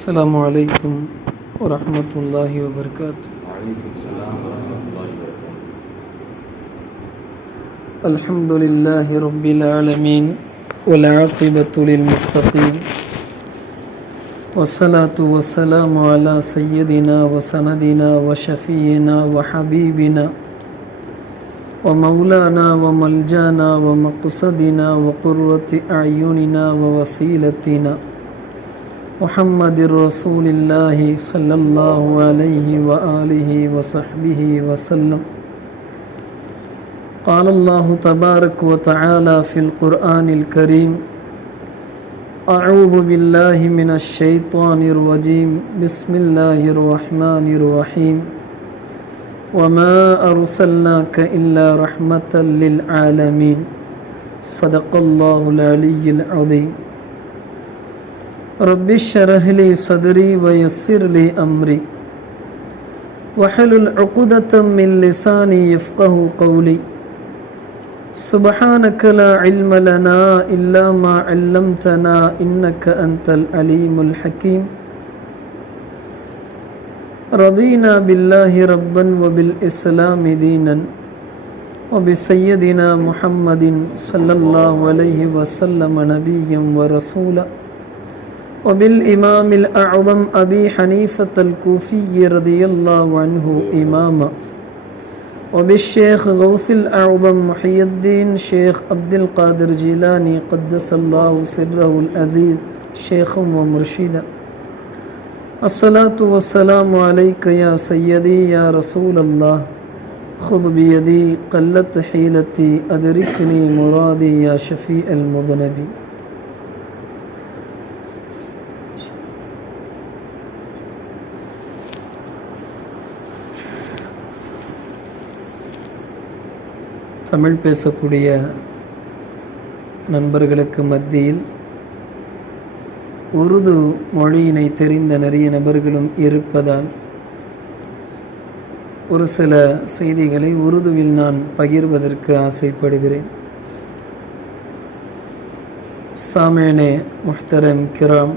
السلام علیکم ورحمۃ اللہ وبرکاتہ۔ وعلیکم السلام ورحمۃ اللہ وبرکاتہ۔ الحمد للہ رب العالمین والعاقبۃ للمتقین والصلاة والسلام علی سیدنا وسندنا وشفیعنا وحبیبنا ومولانا وملجانا ومقصدنا وقرۃ اعیننا ووسیلتنا محمد رسول اللہ صلی اللہ علیہ وآلہ وصحبہ وسلم۔ قال اللہ تبارک وتعالی فی القرآن الکریم: اعوذ باللہ من الشیطان الرجیم، بسم اللہ الرحمن الرحیم، وما ارسلناک الا رحمۃ للعالمین، صدق اللہ العلی العظیم۔ رب اشرح لی صدری ویسر لی امری واحلل عقدۃ من لسانی یفقہوا قولی، سبحانک لا علم لنا الا ما علمتنا انک انت العلیم الحکیم۔ رضینا باللہ ربا وبالاسلام دینا وبسیدنا محمد صلی اللہ علیہ وسلم نبیا ورسولا، وبالامام الاعظم ابی حنیفۃ الکوفی رضی اللہ عنہ اماما، وبالشیخ غوث الاعظم محی الدین شیخ عبد القادر جیلانی قدس اللہ سرہ العزیز شیخا و مرشدا۔ الصلاۃ والسلام علیک یا سیدی یا رسول اللہ، خذ بیدی قلت حیلتی ادرکنی مرادی یا شفیع المذنبین۔ தமிழ் பேசக்கூடிய நண்பர்களுக்கு மத்தியில் உருது மொழியினை தெரிந்த நிறைய நபர்களும் இருப்பதால் ஒரு சில செய்திகளை உருதுவில் நான் பகிர்வதற்கு ஆசைப்படுகிறேன்। सामने मुहतरम किराम,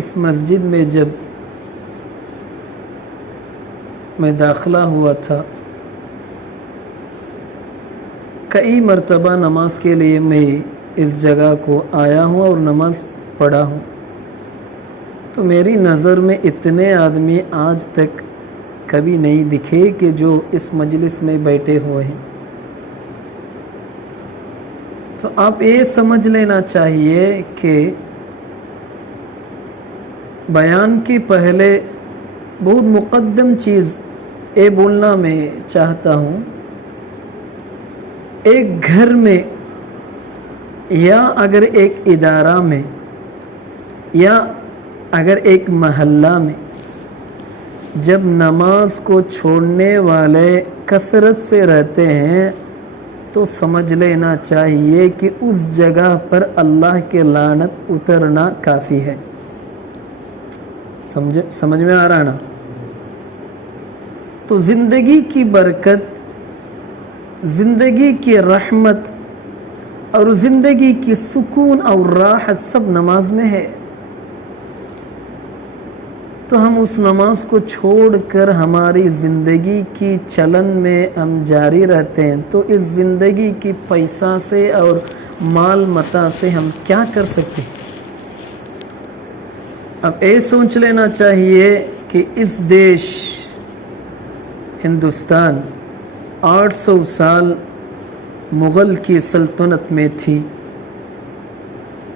इस मस्जिद में जब मैं दाखिला हुआ था, कई मरतबा नमाज के लिए मैं इस जगह को आया हूँ और नमाज पढ़ा हूँ, तो मेरी नज़र में इतने आदमी आज तक कभी नहीं दिखे कि जो इस मजलिस में बैठे हुए हैं। तो आप ये समझ लेना चाहिए कि बयान के पहले बहुत मुक़द्दम चीज़ ये बोलना मैं चाहता हूँ। एक घर में या अगर एक इदारा में या अगर एक महल्ला में जब नमाज को छोड़ने वाले कसरत से रहते हैं तो समझ लेना चाहिए कि उस जगह पर अल्लाह के लानत उतरना काफ़ी है। समझ में आ रहा ना? तो ज़िंदगी की बरकत, ज़िंदगी की रहमत और ज़िंदगी की सुकून और राहत सब नमाज में है। तो हम उस नमाज को छोड़कर हमारी ज़िंदगी की चलन में हम जारी रहते हैं, तो इस ज़िंदगी की पैसा से और माल मता से हम क्या कर सकते हैं? अब ये सोच लेना चाहिए कि इस देश हिंदुस्तान 800 साल मुग़ल की सल्तनत में थी।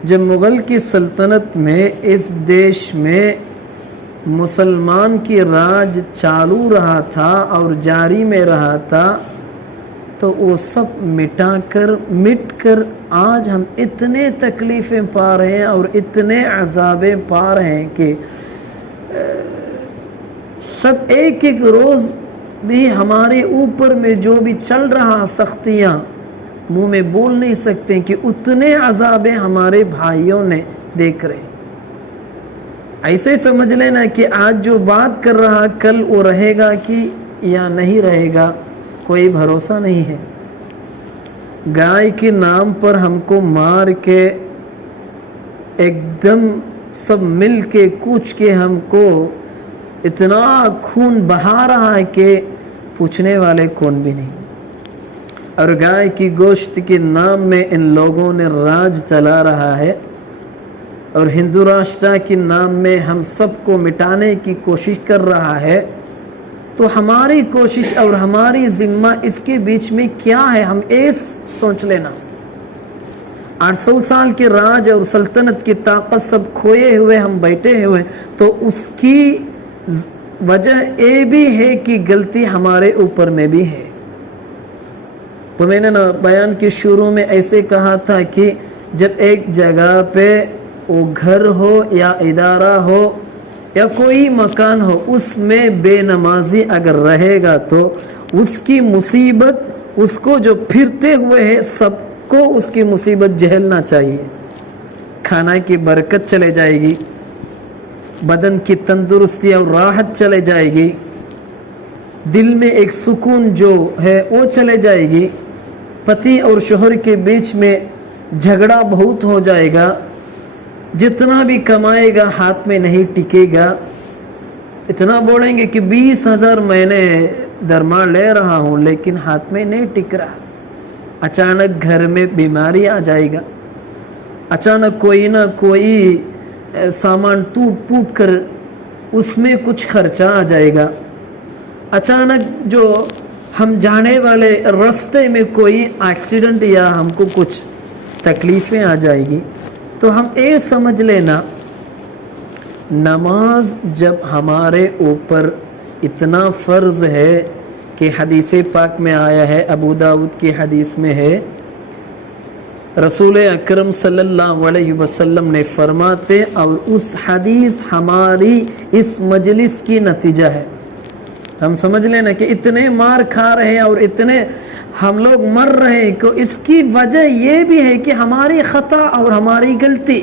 जब मुग़ल की सल्तनत में इस देश में मुसलमान की राज चालू रहा था और जारी में रहा था, तो वो सब मिटकर आज हम इतने तकलीफ़ें पा रहे हैं और इतने अज़ाबें पा रहे हैं कि सब एक एक रोज़ भी हमारे ऊपर में जो भी चल रहा सख्तियाँ मुंह में बोल नहीं सकते कि उतने अज़ाबें हमारे भाइयों ने देख रहे। ऐसे समझ लेना कि आज जो बात कर रहा कल वो रहेगा कि या नहीं रहेगा, कोई भरोसा नहीं है। गाय के नाम पर हमको मार के एकदम सब मिल के कूच के हमको इतना खून बहा रहा है कि पूछने वाले कौन भी नहीं। और गाय की गोश्त के नाम में इन लोगों ने राज चला रहा है और हिंदू राष्ट्र के नाम में हम सबको मिटाने की कोशिश कर रहा है। तो हमारी कोशिश और हमारी जिम्मा इसके बीच में क्या है, हम ये सोच लेना। 800 साल के राज और सल्तनत की ताकत सब खोए हुए हम बैठे हुए, तो उसकी वजह ये भी है कि गलती हमारे ऊपर में भी है। तो मैंने ना बयान के शुरू में ऐसे कहा था कि जब एक जगह पे वो घर हो या इदारा हो या कोई मकान हो, उसमें बेनमाजी अगर रहेगा तो उसकी मुसीबत, उसको जो फिरते हुए है सबको उसकी मुसीबत झेलना चाहिए। खाना की बरकत चले जाएगी, बदन की तंदुरुस्ती और राहत चले जाएगी, दिल में एक सुकून जो है वो चले जाएगी, पति और शोहर के बीच में झगड़ा बहुत हो जाएगा, जितना भी कमाएगा हाथ में नहीं टिकेगा। इतना बोलेंगे कि 20,000 महीने दरमार ले रहा हूँ लेकिन हाथ में नहीं टिक रहा। अचानक घर में बीमारी आ जाएगा, अचानक कोई ना कोई सामान टूट फूट कर उसमें कुछ खर्चा आ जाएगा, अचानक जो हम जाने वाले रास्ते में कोई एक्सीडेंट या हमको कुछ तकलीफें आ जाएगी। तो हम ये समझ लेना, नमाज जब हमारे ऊपर इतना फ़र्ज़ है कि हदीस पाक में आया है, अबू दाऊद की हदीस में है, रसूल अकरम सल्लल्लाहु अलैहि वसल्लम ने फरमाते, और उस हदीस हमारी इस मजलिस की नतीजा है। हम समझ लेना कि इतने मार खा रहे हैं और इतने हम लोग मर रहे हैं, तो इसकी वजह ये भी है कि हमारी खता और हमारी गलती।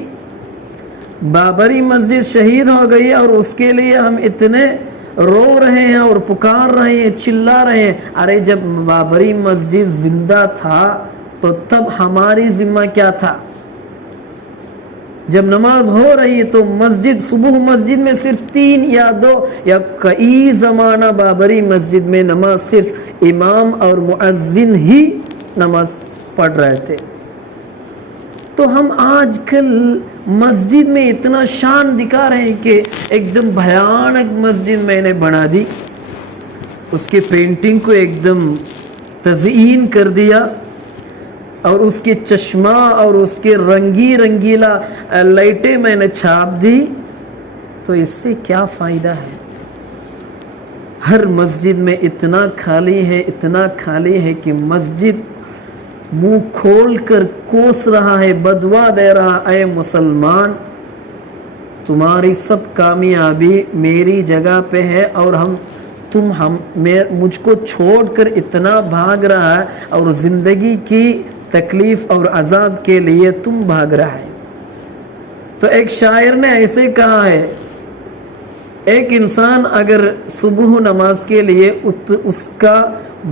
बाबरी मस्जिद शहीद हो गई और उसके लिए हम इतने रो रहे हैं और पुकार रहे हैं, चिल्ला रहे हैं। अरे जब बाबरी मस्जिद जिंदा था तो तब हमारी जिम्मा क्या था? जब नमाज हो रही है तो मस्जिद, सुबह मस्जिद में सिर्फ 3 या 2 या कई जमाना बाबरी मस्जिद में नमाज सिर्फ इमाम और मुअज्जिन ही नमाज पढ़ रहे थे। तो हम आजकल मस्जिद में इतना शान दिखा रहे हैं कि एकदम भयानक मस्जिद मैंने बना दी, उसके पेंटिंग को एकदम तज़ीन कर दिया और उसके चश्मा और उसके रंगीला लाइटें मैंने छाप दी। तो इससे क्या फ़ायदा है? हर मस्जिद में इतना खाली है, इतना खाली है कि मस्जिद मुंह खोल कर कोस रहा है, बदवा दे रहा, ऐ मुसलमान तुम्हारी सब कामयाबी मेरी जगह पे है और मुझको छोड़कर इतना भाग रहा है और ज़िंदगी की तकलीफ और अजाब के लिए तुम भाग रहा है। तो एक शायर ने ऐसे कहा है, एक इंसान अगर सुबह नमाज के लिए उसका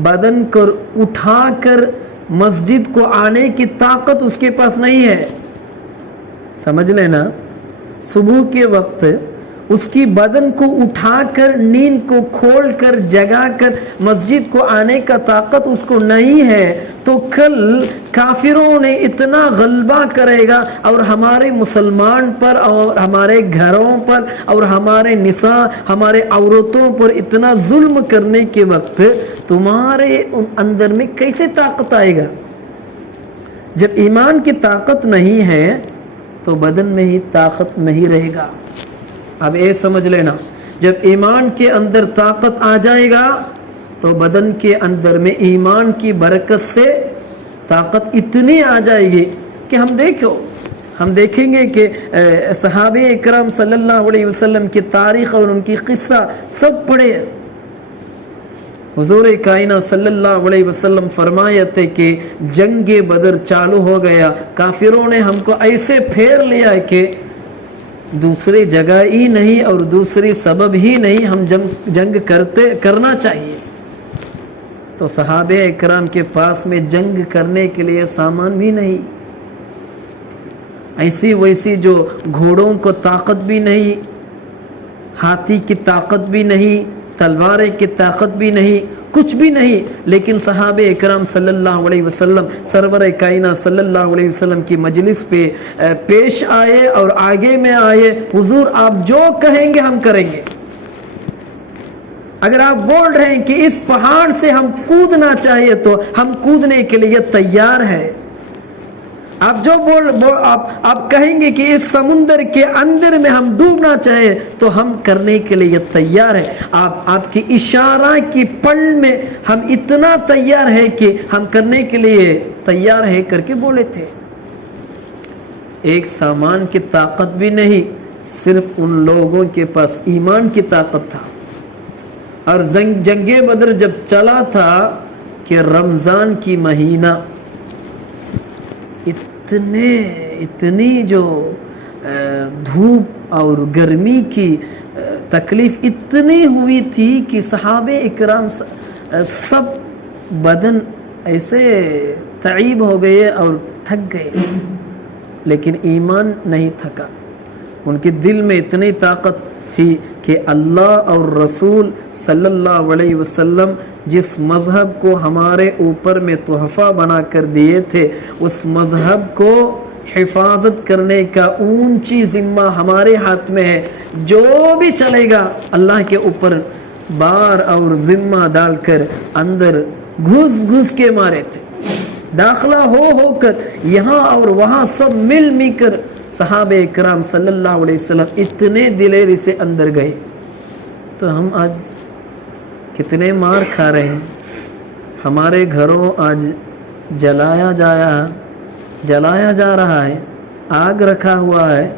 बदन को उठाकर मस्जिद को आने की ताकत उसके पास नहीं है, समझ लेना, सुबह के वक्त उसकी बदन को उठाकर नींद को खोलकर जगाकर मस्जिद को आने का ताकत उसको नहीं है, तो कल काफिरों ने इतना गलबा करेगा और हमारे मुसलमान पर और हमारे घरों पर और हमारे निसा, हमारे औरतों पर इतना जुल्म करने के वक्त तुम्हारे अंदर में कैसे ताकत आएगा? जब ईमान की ताकत नहीं है तो बदन में ही ताकत नहीं रहेगा। अब ये समझ लेना, जब ईमान के अंदर ताकत आ जाएगा तो बदन के अंदर में ईमान की बरकत से ताकत इतनी आ जाएगी कि हम देखेंगे कि सहाबे इकराम सल्लल्लाहु अलैहि वसल्लम की तारीख और उनकी किस्सा सब पढ़े। हुजूर कायनात सल्लल्लाहु अलैहि वसल्लम फरमाए थे कि जंगे बदर चालू हो गया, काफिरों ने हमको ऐसे फेर लिया कि दूसरी जगह ही नहीं और दूसरी सबब ही नहीं, हम जंग करना चाहिए। तो सहाबे इकराम के पास में जंग करने के लिए सामान भी नहीं, ऐसी वैसी जो घोड़ों को ताकत भी नहीं, हाथी की ताकत भी नहीं, तलवारें की ताकत भी नहीं, कुछ भी नहीं, लेकिन सहाबे इकराम सल्लल्लाहु अलैहि वसल्लम सरवर कायनात सल्लल्लाहु अलैहि वसल्लम की मजलिस पे पेश आए और आगे में आए, हुजूर आप जो कहेंगे हम करेंगे। अगर आप बोल रहे हैं कि इस पहाड़ से हम कूदना चाहिए तो हम कूदने के लिए तैयार हैं। आप जो आप कहेंगे कि इस समुंदर के अंदर में हम डूबना चाहे तो हम करने के लिए तैयार हैं। आपकी इशारा की पल में हम इतना तैयार है कि हम करने के लिए तैयार है करके बोले थे। एक सामान की ताकत भी नहीं, सिर्फ उन लोगों के पास ईमान की ताकत था। और जंगे बदर जब चला था कि रमजान की महीना, इतनी जो धूप और गर्मी की तकलीफ इतनी हुई थी कि सहाबे इकराम सब बदन ऐसे तईब हो गए और थक गए, लेकिन ईमान नहीं थका। उनके दिल में इतनी ताकत थी कि अल्लाह और रसूल सल्लल्लाहु अलैहि वसल्लम जिस मज़हब को हमारे ऊपर में तोहफ़ा बना कर दिए थे, उस मज़हब को हिफाजत करने का ऊंची ज़िम्मा हमारे हाथ में है। जो भी चलेगा अल्लाह के ऊपर बार और ज़िम्मा डालकर अंदर घुस घुस के मारे थे। दाखला हो कर यहाँ और वहाँ सब मिल कर सहाबे इकराम सल्लल्लाहु अलैहि वसल्लम इतने दिलेरी से अंदर गए। तो हम आज कितने मार खा रहे हैं। हमारे घरों आज जलाया जा रहा है, आग रखा हुआ है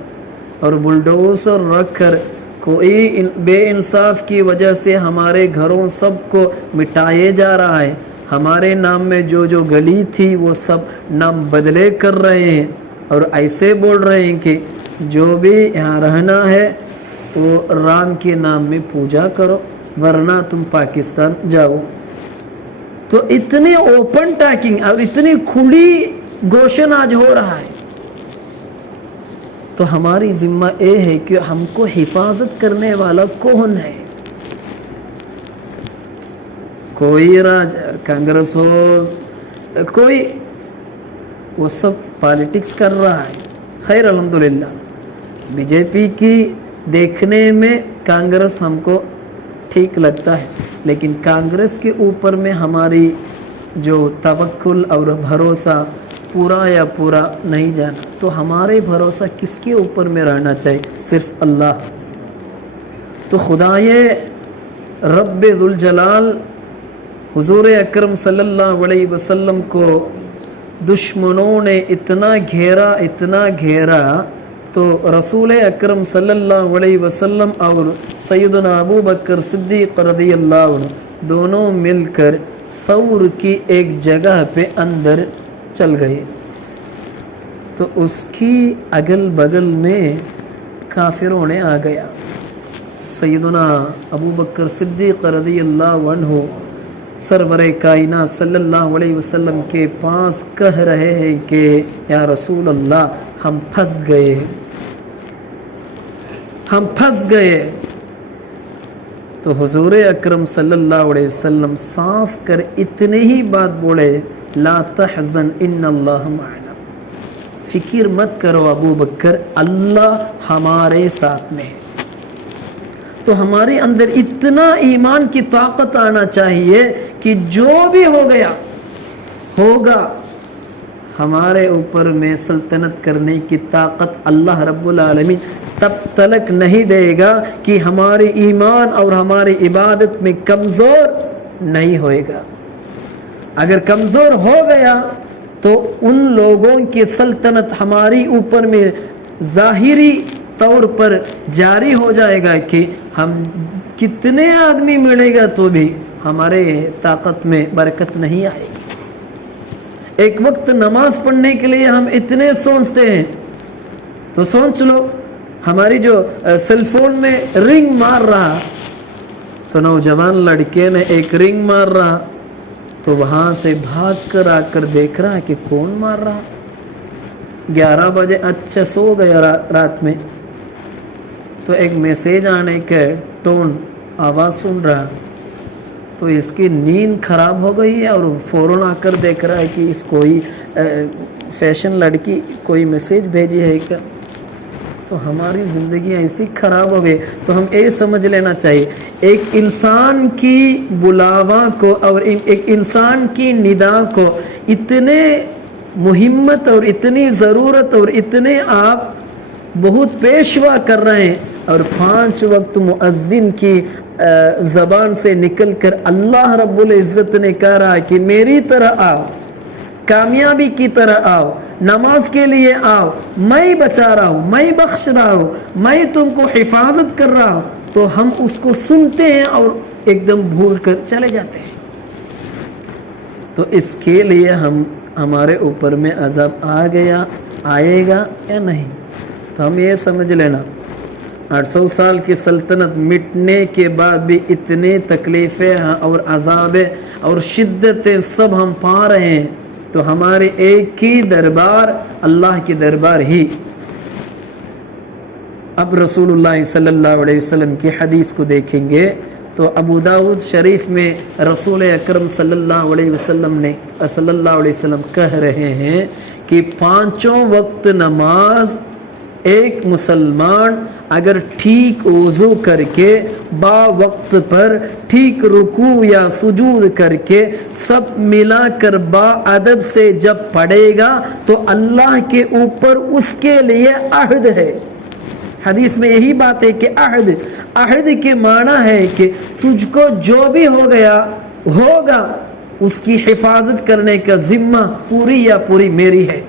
और बुलडोजर रख कर कोई बेइंसाफ की वजह से हमारे घरों सबको मिटाए जा रहा है। हमारे नाम में जो गली थी वो सब नाम बदले कर रहे हैं और ऐसे बोल रहे हैं कि जो भी यहाँ रहना है वो राम के नाम में पूजा करो वरना तुम पाकिस्तान जाओ। तो इतने ओपन टॉकिंग और इतनी खुली घोषणा आज हो रहा है। तो हमारी जिम्मा ये है कि हमको हिफाजत करने वाला कौन है। कोई राज कांग्रेस हो, कोई वो सब पॉलिटिक्स कर रहा है। खैर अल्हम्दुलिल्लाह बीजेपी की देखने में कांग्रेस हमको ठीक लगता है, लेकिन कांग्रेस के ऊपर में हमारी जो तवक्कुल और भरोसा पूरा या पूरा नहीं जाना। तो हमारे भरोसा किसके ऊपर में रहना चाहिए? सिर्फ अल्लाह। तो खुदाए रब्बे जुल जलाल हुजूर अकरम सल्लल्लाहु अलैहि वसल्लम को दुश्मनों ने इतना घेरा तो रसूल अकरम सल्लल्लाहु अलैहि वसल्लम और सैयदना अबू बकर सिद्दीक़ रज़ियल्लाहु अन्हु दोनों मिलकर सौर की एक जगह पे अंदर चल गए। तो उसकी अगल बगल में काफिरों ने आ गया। सैयदना अबू बकर सिद्दीक़ रज़ियल्लाहु अन्हु सरवरे कायनात सल्लल्लाहु अलैहि वसल्लम के पास कह रहे हैं कि या रसूल अल्लाह हम फंस गए। तो हुजूर अकरम सल्लल्लाहु अलैहि वसल्लम साफ कर इतने ही बात बोले, ला तहज़न इन्नल्लाह मअना, फिक्र मत करो अबू बकर, अल्लाह हमारे साथ में है। तो हमारे अंदर इतना ईमान की ताकत आना चाहिए कि जो भी हो गया होगा, हमारे ऊपर में सल्तनत करने की ताकत अल्लाह रब्बुल आलमीन तब तलक नहीं देगा कि हमारे ईमान और हमारी इबादत में कमज़ोर नहीं होएगा। अगर कमज़ोर हो गया तो उन लोगों की सल्तनत हमारी ऊपर में ज़ाहिरी तौर पर जारी हो जाएगा कि हम कितने आदमी मिलेगा तो भी हमारे ताकत में बरकत नहीं आएगी। एक वक्त नमाज पढ़ने के लिए हम इतने सोचते हैं, तो सोच लो हमारी जो सेलफोन में रिंग मार रहा, तो नौजवान लड़के ने एक रिंग मार रहा, तो वहां से भाग कर आकर देख रहा है कि कौन मार रहा। 11 बजे अच्छा सो गया रात में, तो एक मैसेज आने के टोन आवाज़ सुन रहा, तो इसकी नींद खराब हो गई है और फ़ौरन आकर देख रहा है कि इस कोई फैशन लड़की कोई मैसेज भेजी है क्या। तो हमारी ज़िंदगी ऐसी ख़राब हो गई। तो हम ये समझ लेना चाहिए, एक इंसान की बुलावा को और एक इंसान की निदा को इतने मुहिम्मत और इतनी ज़रूरत और इतने आप बहुत पेशवा कर रहे हैं, और 5 वक्त मुअज्जिन की ज़बान से निकल कर अल्लाह रब्बुल इज़्ज़त ने कह रहा है कि मेरी तरह आओ, कामयाबी की तरह आओ, नमाज के लिए आओ, मैं बचा रहा हूँ, मैं बख्श रहा हूँ, मैं तुमको हिफाजत कर रहा हूँ, तो हम उसको सुनते हैं और एकदम भूल कर चले जाते हैं। तो इसके लिए हमारे ऊपर में अज़ाब आ गया, आएगा या नहीं, तो हम ये समझ लेना 800 साल की सल्तनत मिटने के बाद भी इतने तकलीफ़ें और अज़ाबें और शिद्दतें सब हम पा रहे हैं, तो हमारे एक ही दरबार अल्लाह की दरबार ही। अब रसूलुल्लाह सल्लल्लाहु अलैहि वसल्लम की हदीस को देखेंगे तो अबू दाऊद शरीफ में रसूल अकरम सल्लल्लाहु अलैहि वसल्लम कह रहे हैं कि 5 वक्त नमाज एक मुसलमान अगर ठीक वज़ू करके बा वक्त पर ठीक रुकू या सुजूद करके सब मिलाकर बा अदब से जब पढ़ेगा तो अल्लाह के ऊपर उसके लिए अहद है। हदीस में यही बात है कि अहद के माना है कि तुझको जो भी हो गया होगा उसकी हिफाजत करने का जिम्मा पूरी या पूरी मेरी है।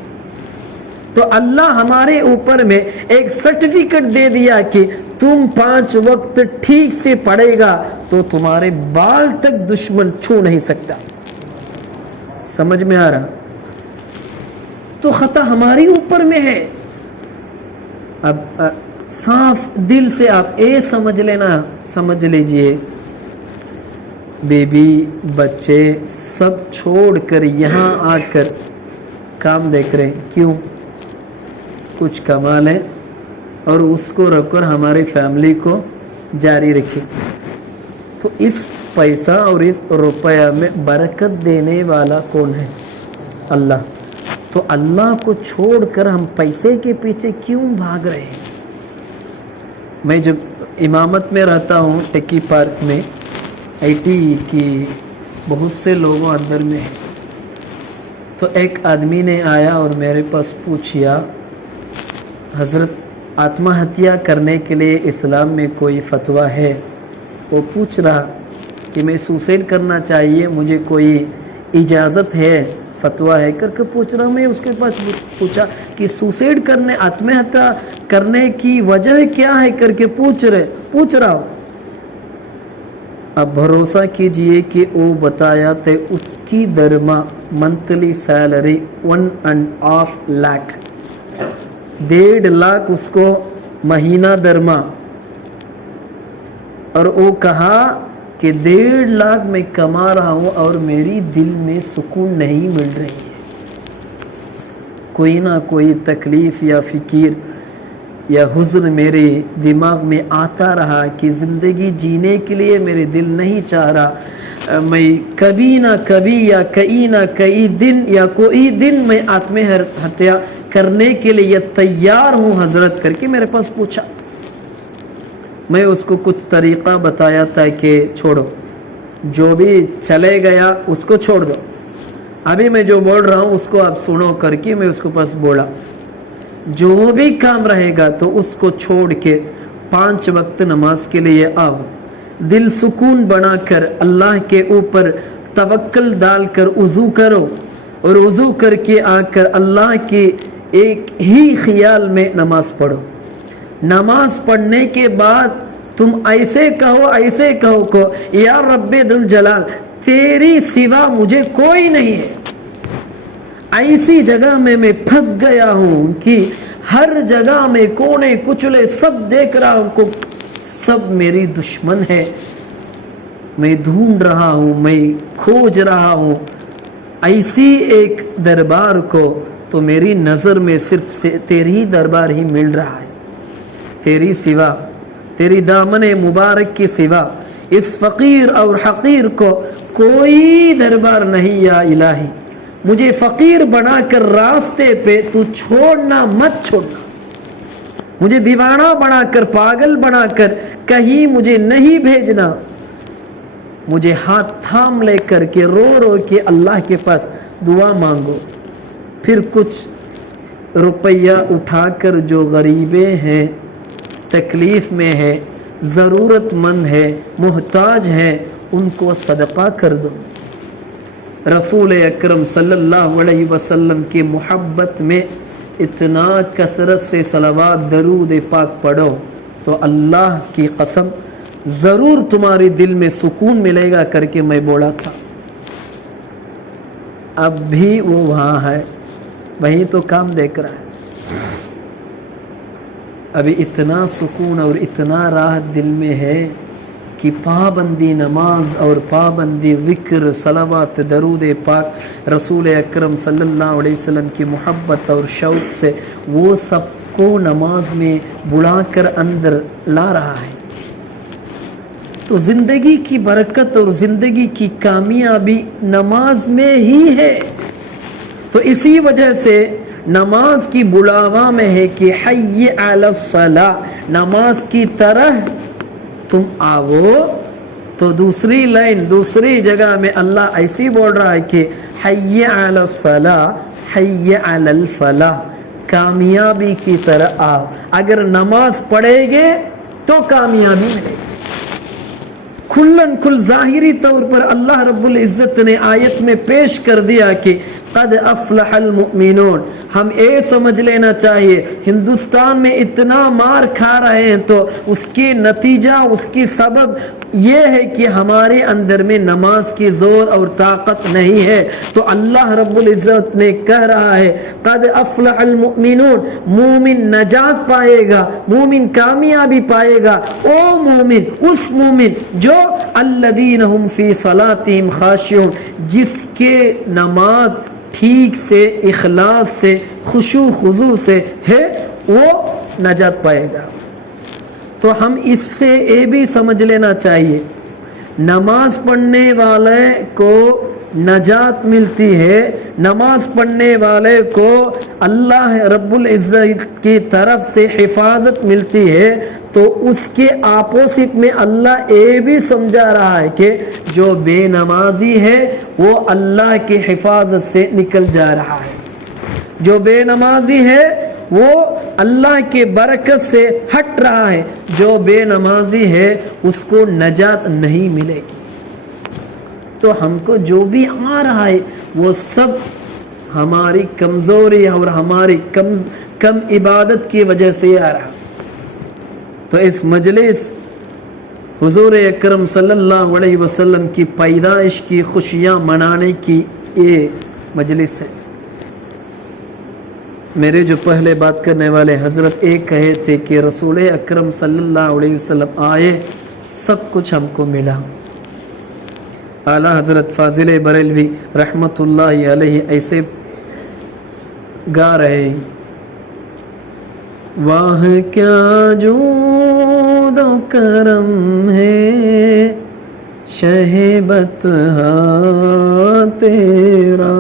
तो अल्लाह हमारे ऊपर में एक सर्टिफिकेट दे दिया कि तुम 5 वक्त ठीक से पढ़ेगा तो तुम्हारे बाल तक दुश्मन छू नहीं सकता। समझ में आ रहा? तो खता हमारी ऊपर में है। अब साफ दिल से आप ये समझ लेना, समझ लीजिए, बेबी बच्चे सब छोड़कर यहाँ आकर काम देख रहे हैं, क्यों? कुछ कमा लें और उसको रखकर हमारी फैमिली को जारी रखें। तो इस पैसा और इस रुपया में बरकत देने वाला कौन है? अल्लाह। तो अल्लाह को छोड़कर हम पैसे के पीछे क्यों भाग रहे हैं? मैं जब इमामत में रहता हूँ टेकी पार्क में, IT की बहुत से लोगों अंदर में है, तो एक आदमी ने आया और मेरे पास पूछा, हज़रत आत्महत्या करने के लिए इस्लाम में कोई फतवा है? वो पूछ रहा कि मैं सुसाइड करना चाहिए, मुझे कोई इजाज़त है, फतवा है करके पूछ रहा हूँ। मैं उसके पास पूछा कि सुसाइड करने, आत्महत्या करने की वजह क्या है करके पूछ रहा हूँ। अब भरोसा कीजिए कि वो बताया थे उसकी दरमा मंथली सैलरी 1.5 लाख, 1.5 लाख उसको महीना दरमा, और वो कहा कि 1.5 लाख मैं कमा रहा हूँ और मेरी दिल में सुकून नहीं मिल रही है, कोई ना कोई तकलीफ़ या फ़िक्र या हुज़्न मेरे दिमाग में आता रहा कि ज़िंदगी जीने के लिए मेरे दिल नहीं चाह रहा, मैं कभी ना कभी या कई ना कई दिन या कोई दिन मैं आत्महत्या करने के लिए तैयार हूँ हज़रत करके मेरे पास पूछा। मैं उसको कुछ तरीक़ा बताया था कि छोड़ो, जो भी चले गया उसको छोड़ दो, अभी मैं जो बोल रहा हूँ उसको आप सुनो करके मैं उसको पास बोला, जो भी काम रहेगा तो उसको छोड़ के 5 वक्त नमाज के लिए आओ, दिल सुकून बनाकर अल्लाह के ऊपर तवक्कल डालकर वज़ू करो, और वज़ू करके आकर अल्लाह के एक ही ख्याल में नमाज पढ़ो। नमाज पढ़ने के बाद तुम ऐसे कहो को या रब्बे दुल जलाल, तेरी सिवा मुझे कोई नहीं है। ऐसी जगह में मैं फंस गया हूँ कि हर जगह में कोने कुचले सब देख रहा हूँ को सब मेरी दुश्मन है, मैं ढूंढ रहा हूँ, मैं खोज रहा हूँ ऐसी एक दरबार को। تو میری نظر میں صرف تیری ہی دربار ہی مل رہا ہے، تیری سوا، تیری دامن مبارک کے سوا اس فقیر اور حقیر کو کوئی دربار نہیں یا الہی، مجھے فقیر بنا کر راستے پہ تو چھوڑنا مت چھوڑنا، مجھے دیوانہ بنا کر پاگل بنا کر کہیں مجھے نہیں بھیجنا، مجھے ہاتھ تھام لے کر کے رو رو کے اللہ کے پاس دعا مانگو، پھر کچھ روپیہ اٹھا کر جو غریبیں ہیں، تکلیف میں ہے، ضرورت مند ہے، محتاج ہیں، ان کو صدقہ کر دو۔ رسول اکرم صلی اللہ علیہ وسلم کی محبت میں اتنا کثرت سے صلوات درود پاک پڑھو تو اللہ کی قسم ضرور تمہاری دل میں سکون ملے گا کر کے میں بولا تھا۔ اب بھی وہ وہاں ہے، وہیں تو کام دیکھ رہا ہے۔ ابھی اتنا سکون اور اتنا راحت دل میں ہے کہ پابندی نماز اور پابندی ذکر، صلوات درود پاک، رسول اکرم صلی اللہ علیہ وسلم کی محبت اور شوق سے وہ سب کو نماز میں بلا کر اندر لا رہا ہے۔ تو زندگی کی برکت اور زندگی کی کامیابی نماز میں ہی ہے۔ تو اسی وجہ سے نماز کی بلاوا میں ہے کہ حی علی الصلاۃ، نماز کی طرح تم آؤ۔ تو دوسری لائن، دوسری جگہ میں اللہ ایسی بول رہا ہے کہ حی علی الصلاۃ حی علی الفلاح، کامیابی کی طرح آؤ۔ اگر نماز پڑھے گے تو کامیابی ملے گی۔ کھلن کھل ظاہری طور پر اللہ رب العزت نے آیت میں پیش کر دیا کہ قد افلح المؤمنون۔ ہم یہ سمجھ لینا چاہیے ہندوستان میں اتنا مار کھا رہے ہیں تو اس کی نتیجہ، اس کی سبب یہ ہے کہ ہمارے اندر میں نماز کی زور اور طاقت نہیں ہے۔ تو اللہ رب العزت نے کہہ رہا ہے قد افلح المؤمنون، مومن نجات پائے گا، مومن کامیابی پائے گا۔ او مومن، اس مومن جو الذین هم فی صلاتہم خاشعون، جس کے نماز ٹھیک سے، اخلاص سے، خشوع خضوع سے ہے، وہ نجات پائے گا۔ تو ہم اس سے یہ بھی سمجھ لینا چاہیے نماز پڑھنے والے کو نجات ملتی ہے، نماز پڑھنے والے کو اللہ رب العزت کی طرف سے حفاظت ملتی ہے۔ تو اس کے اپوزٹ میں اللہ یہ بھی سمجھا رہا ہے کہ جو بے نمازی ہے وہ اللہ کی حفاظت سے نکل جا رہا ہے، جو بے نمازی ہے وہ اللہ کے برکت سے ہٹ رہا ہے، جو بے نمازی ہے اس کو نجات نہیں ملے گی۔ تو ہم کو جو بھی آ رہا ہے وہ سب ہماری کمزوری اور ہماری کم عبادت کی وجہ سے آ رہا۔ تو اس مجلس حضور اکرم صلی اللہ علیہ وسلم کی پیدائش کی خوشیاں منانے کی یہ مجلس ہے۔ میرے جو پہلے بات کرنے والے حضرت ایک کہے تھے کہ رسول اکرم صلی اللہ علیہ وسلم آئے، سب کچھ ہم کو ملا۔ اعلیٰ حضرت فاضل بریلوی رحمت اللہ علیہ ایسے گا رہے، واہ کیا جود و کرم ہے شہ بطحا تیرا،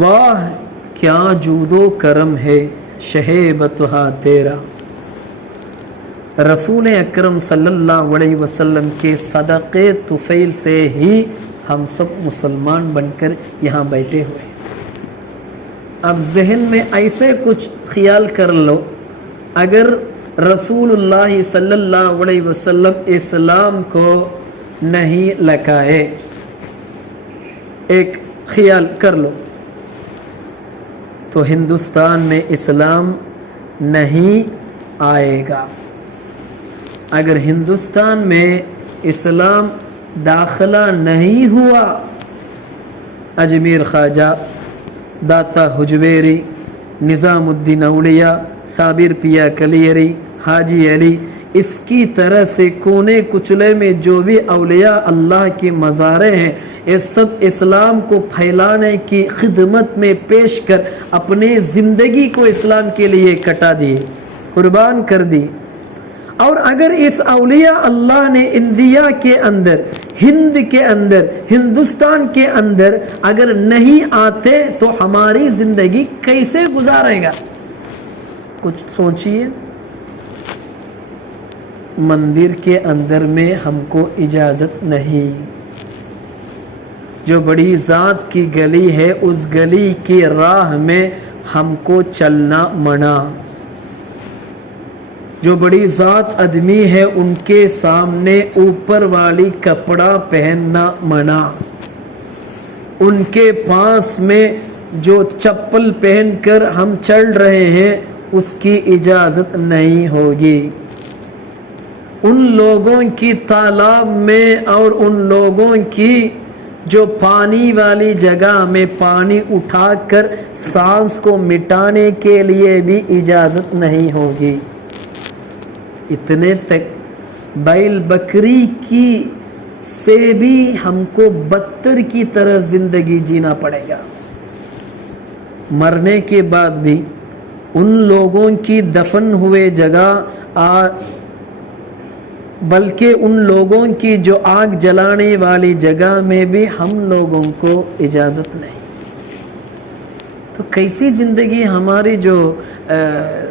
واہ کیا جود و کرم ہے شہ بطحا تیرا۔ رسول اکرم صلی اللہ علیہ وسلم کے صدقے طفیل سے ہی ہم سب مسلمان بن کر یہاں بیٹھے ہوئے۔ اب ذہن میں ایسے کچھ خیال کر لو، اگر رسول اللہ صلی اللہ علیہ وسلم اسلام کو نہیں لکائے، ایک خیال کر لو، تو ہندوستان میں اسلام نہیں آئے گا۔ اگر ہندوستان میں اسلام داخلہ نہیں ہوا، اجمیر خواجہ، داتا حجویری، نظام الدین اولیاء، صابر پیا کلیری، حاجی علی، اس کی طرح سے کونے کچلے میں جو بھی اولیاء اللہ کی مزاریں ہیں یہ سب اسلام کو پھیلانے کی خدمت میں پیش کر اپنے زندگی کو اسلام کے لیے کٹا دی، قربان کر دی۔ اور اگر اس اولیاء اللہ نے انڈیا کے اندر، ہند کے اندر، ہندوستان کے اندر اگر نہیں آتے تو ہماری زندگی کیسے گزارے گا؟ کچھ سوچئے۔ مندر کے اندر میں ہم کو اجازت نہیں، جو بڑی ذات کی گلی ہے اس گلی کی راہ میں ہم کو چلنا منع، جو بڑی ذات آدمی ہے ان کے سامنے اوپر والی کپڑا پہننا منع، ان کے پاس میں جو چپل پہن کر ہم چل رہے ہیں اس کی اجازت نہیں ہوگی۔ ان لوگوں کی تالاب میں اور ان لوگوں کی جو پانی والی جگہ میں پانی اٹھا کر سانس کو مٹانے کے لیے بھی اجازت نہیں ہوگی۔ اتنے تک بیل بکری کی سے بھی ہم کو بدتر کی طرح زندگی جینا پڑے گا۔ مرنے کے بعد بھی ان لوگوں کی دفن ہوئے جگہ بلکہ ان لوگوں کی جو آگ جلانے والی جگہ میں بھی ہم لوگوں کو اجازت نہیں۔ تو کیسی زندگی ہماری جو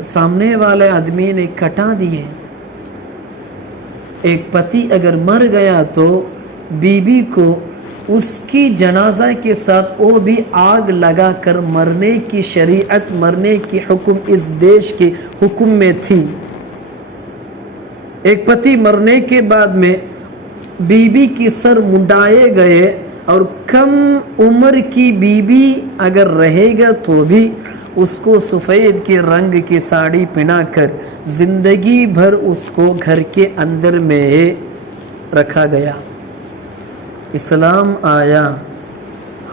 سامنے والے آدمی نے کٹا دی ہے۔ ایک پتی اگر مر گیا تو بیوی کو اس کی جنازہ کے ساتھ وہ بھی آگ لگا کر مرنے کی شریعت، مرنے کی حکم اس دیش کے حکم میں تھی۔ ایک پتی مرنے کے بعد میں بیوی کی سر منڈائے گئے، اور کم عمر کی بیوی اگر رہے گا تو بھی اس کو سفید کے رنگ کی ساڑی پہنا کر زندگی بھر اس کو گھر کے اندر میں رکھا گیا۔ اسلام آیا،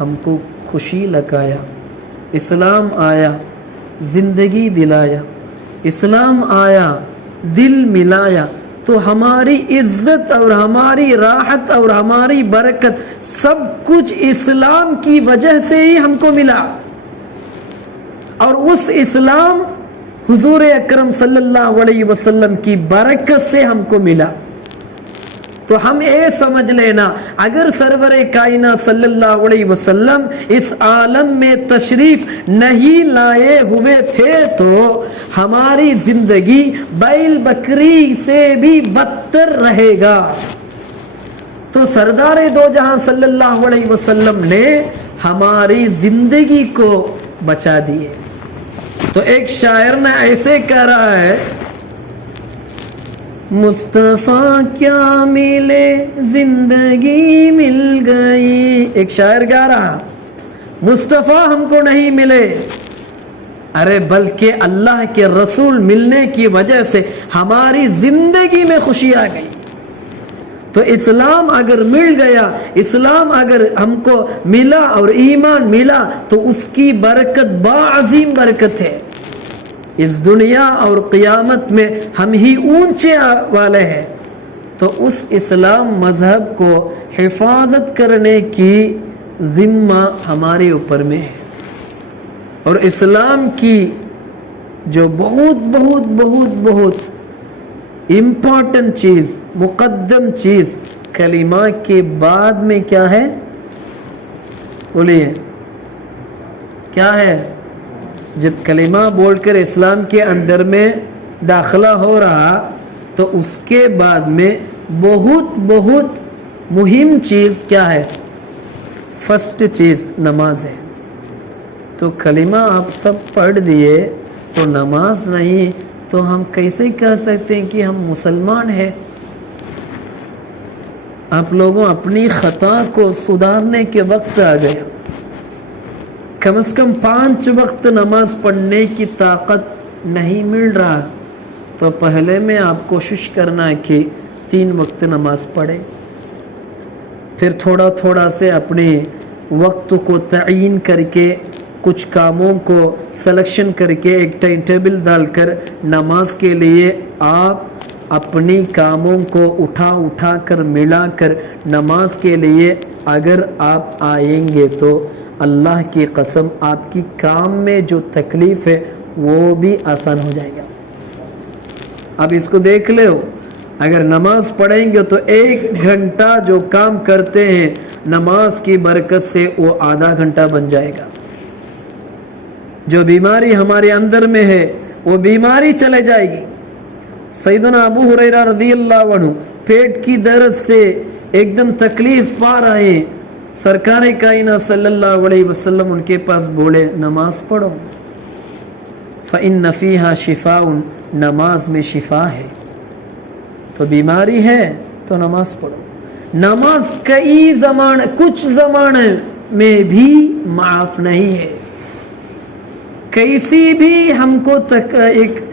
ہم کو خوشی لگایا، اسلام آیا، زندگی دلایا، اسلام آیا، دل ملایا، تو ہماری عزت اور ہماری راحت اور ہماری برکت سب کچھ اسلام کی وجہ سے ہی ہم کو ملا، اور اس اسلام حضور اکرم صلی اللہ علیہ وسلم کی برکت سے ہم کو ملا۔ تو ہم یہ سمجھ لینا، اگر سرور کائنات صلی اللہ علیہ وسلم اس عالم میں تشریف نہیں لائے ہوئے تھے تو ہماری زندگی بیل بکری سے بھی بدتر رہے گا۔ تو سردار دو جہاں صلی اللہ علیہ وسلم نے ہماری زندگی کو بچا دیے۔ تو ایک شاعر نے ایسے کہہ رہا ہے، مصطفیٰ کیا ملے زندگی مل گئی۔ ایک شاعر گا رہا، مصطفیٰ ہم کو نہیں ملے، ارے بلکہ اللہ کے رسول ملنے کی وجہ سے ہماری زندگی میں خوشی آ گئی۔ تو اسلام اگر مل گیا، اسلام اگر ہم کو ملا اور ایمان ملا تو اس کی برکت باعظیم برکت ہے۔ اس دنیا اور قیامت میں ہم ہی اونچے والے ہیں۔ تو اس اسلام مذہب کو حفاظت کرنے کی ذمہ ہمارے اوپر میں ہے، اور اسلام کی جو بہت بہت بہت بہت امپورٹنٹ چیز، مقدم چیز کلمہ کے بعد میں کیا ہے؟ بولیے کیا ہے؟ جب کلمہ بول کر اسلام کے اندر میں داخلہ ہو رہا تو اس کے بعد میں بہت بہت مہم چیز کیا ہے؟ فرسٹ چیز نماز ہے۔ تو کلمہ آپ سب پڑھ دیے تو نماز نہیں تو ہم کیسے کہہ سکتے ہیں کہ ہم مسلمان ہیں؟ آپ لوگوں اپنی خطا کو سدھارنے کے وقت آ گئے۔ کم از کم 5 وقت نماز پڑھنے کی طاقت نہیں مل رہا تو پہلے میں آپ کوشش کرنا ہے کہ 3 وقت نماز پڑھیں، پھر تھوڑا تھوڑا سے اپنے وقت کو تعین کر کے کچھ کاموں کو سلیکشن کر کے ایک ٹائم ٹیبل ڈال کر نماز کے لیے آپ अपनी कामों को उठा उठा कर मिला कर नमाज के लिए अगर आप आएंगे तो अल्लाह की कसम आपकी काम में जो तकलीफ है वो भी आसान हो जाएगा। अब इसको देख ले हो, अगर नमाज पढ़ेंगे तो 1 घंटा जो काम करते हैं नमाज की बरकत से वो आधा घंटा बन जाएगा। जो बीमारी हमारे अंदर में है वो बीमारी चले जाएगी। सैयदना अबू हुरैरा रज़ियल्लाहु अन्हु पेट की दर्द से एकदम तकलीफ पा रहे हैं, सरकार कायनात सल्लल्लाहु अलैहि वसल्लम उनके पास बोले नमाज पढ़ो, फ़इन्न फ़ीहा शिफ़ाउन, नमाज में शिफा है। तो बीमारी है तो नमाज पढ़ो। नमाज कई ज़माने, कुछ ज़माने में भी माफ़ नहीं है। कैसी भी हमको तक एक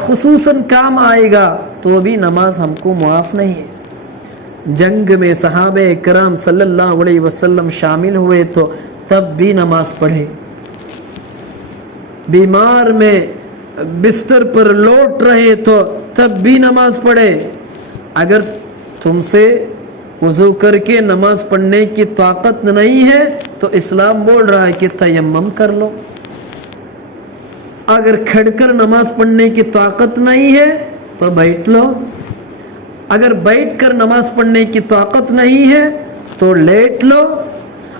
खुसूसन काम आएगा तो भी नमाज हमको मुआफ़ नहीं है। जंग में सहाबे इकराम सल्लल्लाहु अलैहि वसल्लम शामिल हुए तो तब भी नमाज पढ़े। बीमार में बिस्तर पर लौट रहे तो तब भी नमाज पढ़े। अगर तुमसे वज़ू करके नमाज पढ़ने की ताकत नहीं है तो इस्लाम बोल रहा है कि तयम्मुम कर लो। अगर खड़कर नमाज पढ़ने की ताकत नहीं है तो बैठ लो। अगर बैठकर नमाज पढ़ने की ताकत नहीं है तो लेट लो।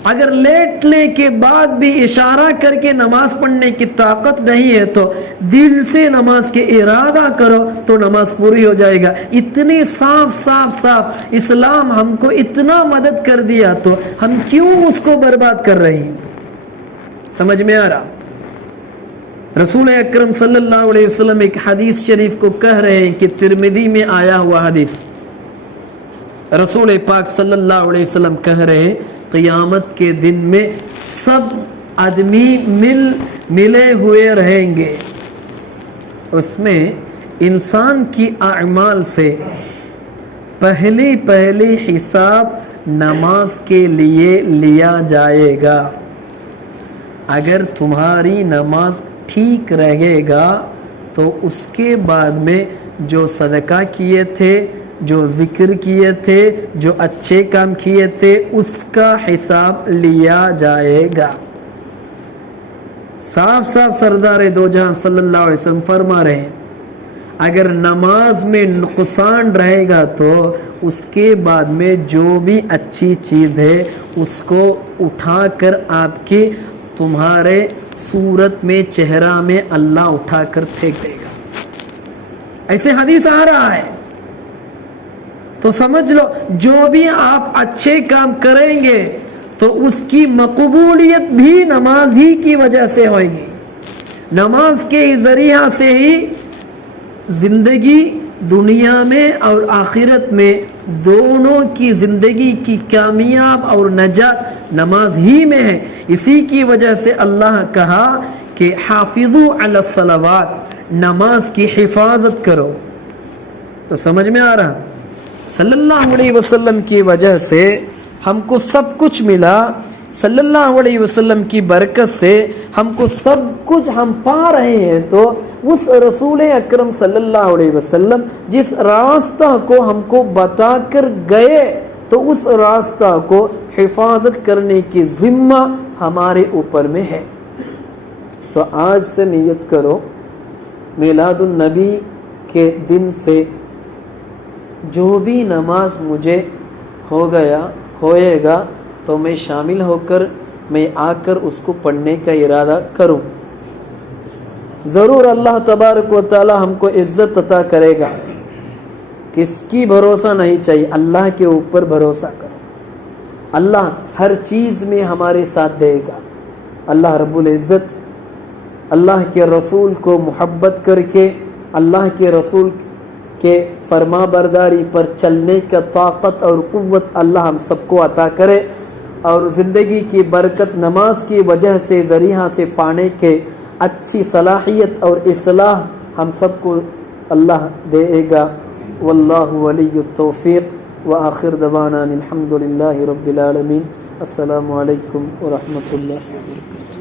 अगर लेटने के बाद भी इशारा करके नमाज पढ़ने की ताकत नहीं है तो दिल से नमाज के इरादा करो तो नमाज पूरी हो जाएगा। इतने साफ इस्लाम हमको इतना मदद कर दिया तो हम क्यों उसको बर्बाद कर रहे हैं? समझ में आ रहा? रसूल अकरम सल्लल्लाहु अलैहि वसल्लम एक हदीस शरीफ को कह रहे हैं कि तिरमिदी में आया हुआ हदीस, रसूल पाक सल्लल्लाहु अलैहि वसल्लम कह रहे हैं क़यामत के दिन में सब आदमी मिले हुए रहेंगे, उसमें इंसान की अमाल से पहले हिसाब नमाज के लिए लिया जाएगा। अगर तुम्हारी नमाज ठीक रहेगा तो उसके बाद में जो सदका किए थे, जो जिक्र किए थे, जो अच्छे काम किए थे उसका हिसाब लिया जाएगा। साफ सरदार दो जहां सल्लल्लाहु अलैहि वसल्लम फरमा रहे हैं अगर नमाज में नुकसान रहेगा तो उसके बाद में जो भी अच्छी चीज़ है उसको उठाकर आपके तुम्हारे सूरत में, चेहरा में अल्लाह उठाकर फेंक देगा। ऐसे हदीस आ रहा है। तो समझ लो जो भी आप अच्छे काम करेंगे तो उसकी मकबूलियत भी नमाज ही की वजह से होगी। नमाज के जरिया से ही जिंदगी दुनिया में और आखिरत में दोनों की जिंदगी की कामयाब और नजात नमाज ही में है। इसी की वजह से अल्लाह कहा कि हाफिजू अला सलावात, नमाज की हिफाजत करो। तो समझ में आ रहा? सल्लल्लाहु अलैहि वसल्लम की वजह से हमको सब कुछ मिला, सल्लल्लाहु अलैहि वसल्लम की बरकत से हमको सब कुछ हम पा रहे हैं। तो उस रसूल अकरम सल्लल्लाहु अलैहि वसल्लम जिस रास्ता को हमको बताकर गए तो उस रास्ता को हिफाजत करने की जिम्मा हमारे ऊपर में है। तो आज से नियत करो मिलादुन नबी के दिन से जो भी नमाज मुझे होएगा तो मैं शामिल होकर मैं आकर उसको पढ़ने का इरादा करूं। ज़रूर अल्लाह तबारक व तआला हमको इज्जत अता करेगा। किसकी भरोसा नहीं चाहिए, अल्लाह के ऊपर भरोसा करो। अल्लाह हर चीज़ में हमारे साथ देगा। अल्लाह रब्बुल इज़्ज़त अल्लाह के रसूल को मोहब्बत करके अल्लाह के रसूल के फरमा बरदारी पर चलने का ताकत और कुव्वत अल्लाह हम सबको अता करे और ज़िंदगी की बरकत नमाज की वजह से ज़रिया से पाने के अच्छी सलाहियत और इस्लाह हम सबको अल्लाह देगा। वल्लाहु वलियुत तौफीक व आखिर दवाना अनिल हम्दुलिल्लाहि रब्बिल आलमीन। अस्सलामु अलैकुम व रहमतुल्लाहि व बरकातुहू।